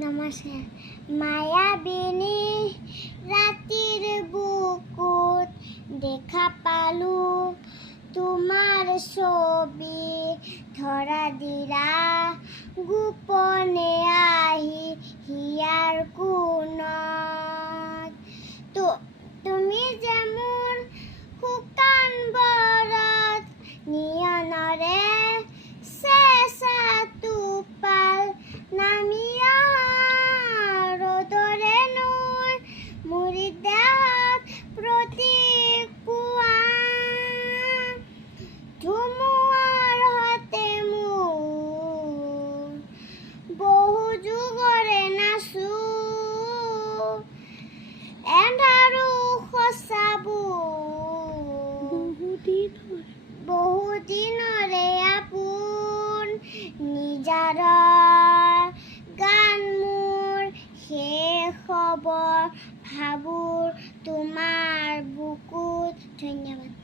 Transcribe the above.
নমস্কাৰ। মায়াবিনী ৰাতিৰ বুকুত দেখা পালো তোমাৰ ছবি, ধৰা দিলা গোপনে আহি হিয়াৰ কোণত। তুমি যে মোৰ শুকান বৰত নিয়নৰে চেঁচা টোপাল নামি ৰ'দৰে নৈ মুৰি দেহত প্ৰতিকুৱা ধুমুহাৰ সতে মোৰ বহু যুগৰে নাচো এন্ধাৰো সঁচাবোৰ বহু দিনৰে আপোন নিজাৰৰ গান মোৰ শেষ হ'ব ভাবোঁ তোমাৰ বুকুত। ধন্যবাদ।